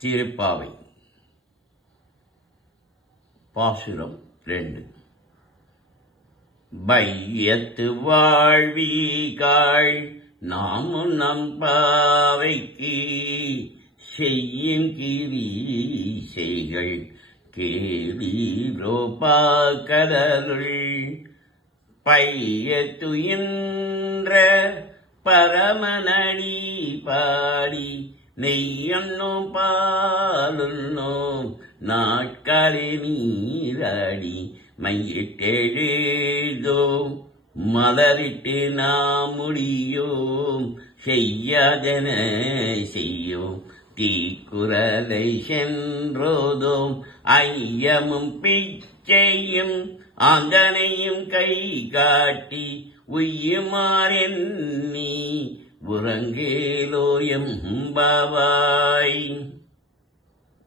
திருப்பாவை பாசுரம் 2. பையத்து வாழ்வீகாள் நாமும் நம் பாவைக்கு செய்யும் கிரீசைகள் கேளீரோ பாக்கடலுள் பையத்துயின்ற பரமனடி பாடி நெய்யொன்னும் பாலுன்னோம் நாட்காலே நீராடி மையிட்டெழுதோம் மலரிட்டு நாம் முடியோம் செய்யாதன செய்யோம் தீக்குறளை சென்றோதோம் ஐயமும் பிச்சையும் ஆந்தனையும் கை காட்டி உய்யுமாறெண்ணி உறங்கேலோயம் பாவாய்.